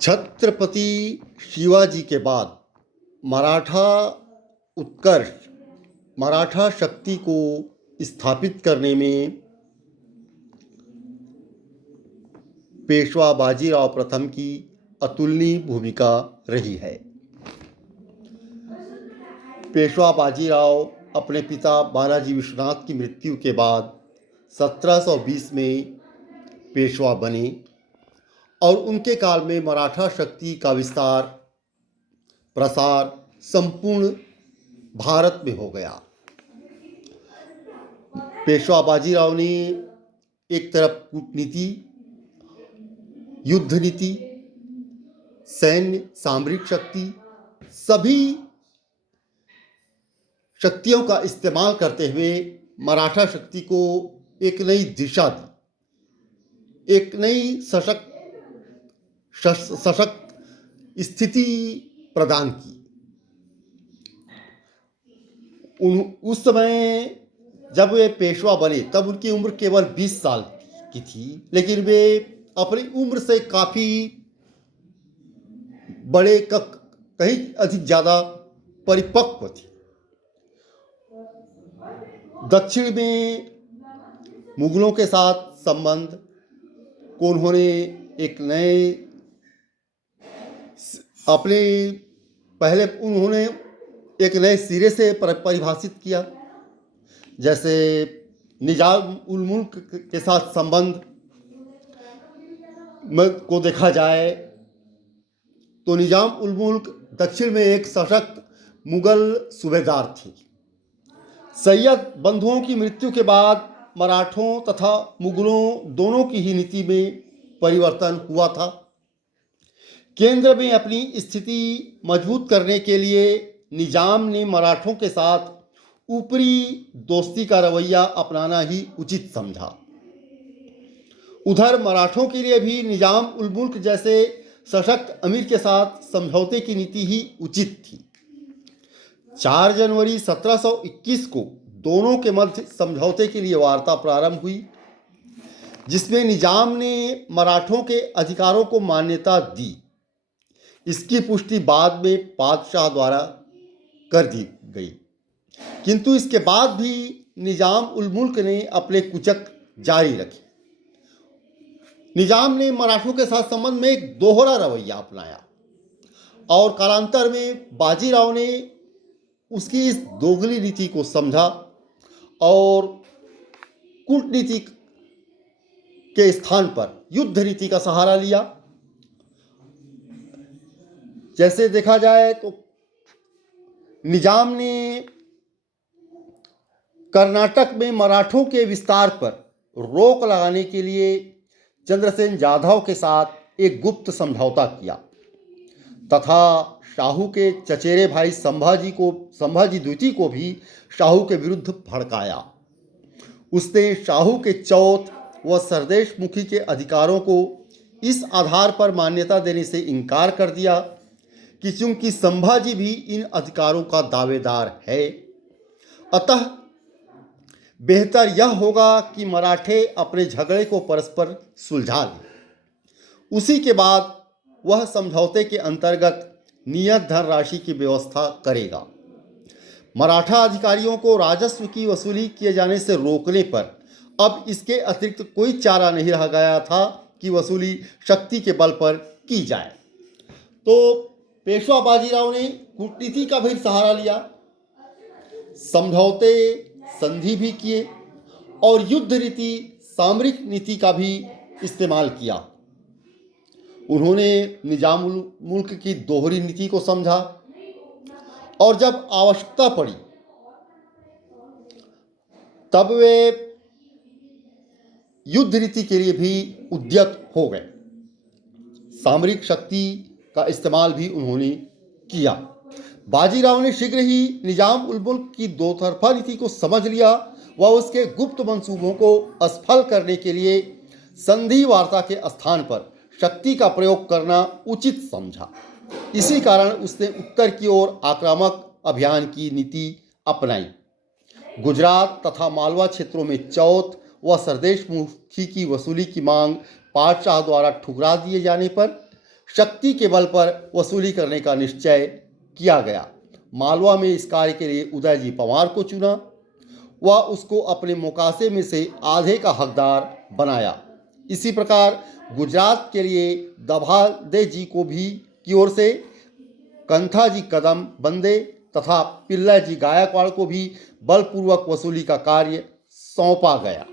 छत्रपति शिवाजी के बाद मराठा उत्कर्ष, मराठा शक्ति को स्थापित करने में पेशवा बाजीराव प्रथम की अतुलनीय भूमिका रही है। पेशवा बाजीराव अपने पिता बालाजी विश्वनाथ की मृत्यु के बाद 1720 में पेशवा बने और उनके काल में मराठा शक्ति का विस्तार प्रसार संपूर्ण भारत में हो गया। पेशवा बाजीराव ने एक तरफ कूटनीति, युद्ध नीति, सैन्य सामरिक शक्ति, सभी शक्तियों का इस्तेमाल करते हुए मराठा शक्ति को एक नई दिशा दी, एक नई सशक्त स्थिति प्रदान की। उस समय जब वे पेशवा बने तब उनकी उम्र केवल 20 साल की थी, लेकिन वे अपनी उम्र से काफ़ी बड़े, कहीं अधिक ज़्यादा परिपक्व थे। दक्षिण में मुगलों के साथ संबंध को उन्होंने एक नए सिरे से परिभाषित किया। जैसे निजाम उल मुल्क के साथ संबंध को देखा जाए तो निजाम उल मुल्क दक्षिण में एक सशक्त मुगल सूबेदार थे। सैयद बंधुओं की मृत्यु के बाद मराठों तथा मुगलों दोनों की ही नीति में परिवर्तन हुआ था। केंद्र में अपनी स्थिति मजबूत करने के लिए निजाम ने मराठों के साथ ऊपरी दोस्ती का रवैया अपनाना ही उचित समझा। उधर मराठों के लिए भी निजाम उल मुल्क जैसे सशक्त अमीर के साथ समझौते की नीति ही उचित थी। 4 जनवरी 1721 को दोनों के मध्य समझौते के लिए वार्ता प्रारंभ हुई, जिसमें निजाम ने मराठों के अधिकारों को मान्यता दी। इसकी पुष्टि बाद में बादशाह द्वारा कर दी गई, किंतु इसके बाद भी निजाम उल मुल्क ने अपने कुचक जारी रखे। निजाम ने मराठों के साथ संबंध में एक दोहरा रवैया अपनाया और कालांतर में बाजीराव ने उसकी इस दोगली नीति को समझा और कूटनीति के स्थान पर युद्ध नीति का सहारा लिया। जैसे देखा जाए तो निजाम ने कर्नाटक में मराठों के विस्तार पर रोक लगाने के लिए चंद्रसेन जाधव के साथ एक गुप्त समझौता किया तथा शाहू के चचेरे भाई संभाजी द्वितीय को भी शाहू के विरुद्ध भड़काया। उसने शाहू के चौथ व सरदेश मुखी के अधिकारों को इस आधार पर मान्यता देने से इनकार कर दिया कि चूंकि संभाजी भी इन अधिकारों का दावेदार है, अतः बेहतर यह होगा कि मराठे अपने झगड़े को परस्पर सुलझा लें। उसी के बाद वह समझौते के अंतर्गत नियत धनराशि की व्यवस्था करेगा। मराठा अधिकारियों को राजस्व की वसूली किए जाने से रोकने पर अब इसके अतिरिक्त कोई चारा नहीं रह गया था कि वसूली शक्ति के बल पर की जाए। तो पेशवा बाजीराव ने कूटनीति का भी सहारा लिया, समझौते संधि भी किए और युद्ध नीति सामरिक नीति का भी इस्तेमाल किया। उन्होंने निजाम उल मुल्क की दोहरी नीति को समझा और जब आवश्यकता पड़ी तब वे युद्ध नीति के लिए भी उद्यत हो गए। सामरिक शक्ति का इस्तेमाल भी उन्होंने किया। बाजीराव ने शीघ्र ही निजाम उल मुल्क की दो तरफा नीति को समझ लिया व उसके गुप्त मंसूबों को असफल करने के लिए संधि वार्ता के स्थान पर शक्ति का प्रयोग करना उचित समझा। इसी कारण उसने उत्तर की ओर आक्रामक अभियान की नीति अपनाई। गुजरात तथा मालवा क्षेत्रों में चौथ व सरदेश मुखी की वसूली की मांग पातशाह द्वारा ठुकरा दिए जाने पर शक्ति के बल पर वसूली करने का निश्चय किया गया। मालवा में इस कार्य के लिए उदयजी पंवार को चुना। वह उसको अपने मुकासे में से आधे का हकदार बनाया। इसी प्रकार गुजरात के लिए दभादे जी को भी की ओर से कंथाजी कदम बंदे तथा पिल्लाजी गायकवाड़ को भी बलपूर्वक वसूली का कार्य सौंपा गया।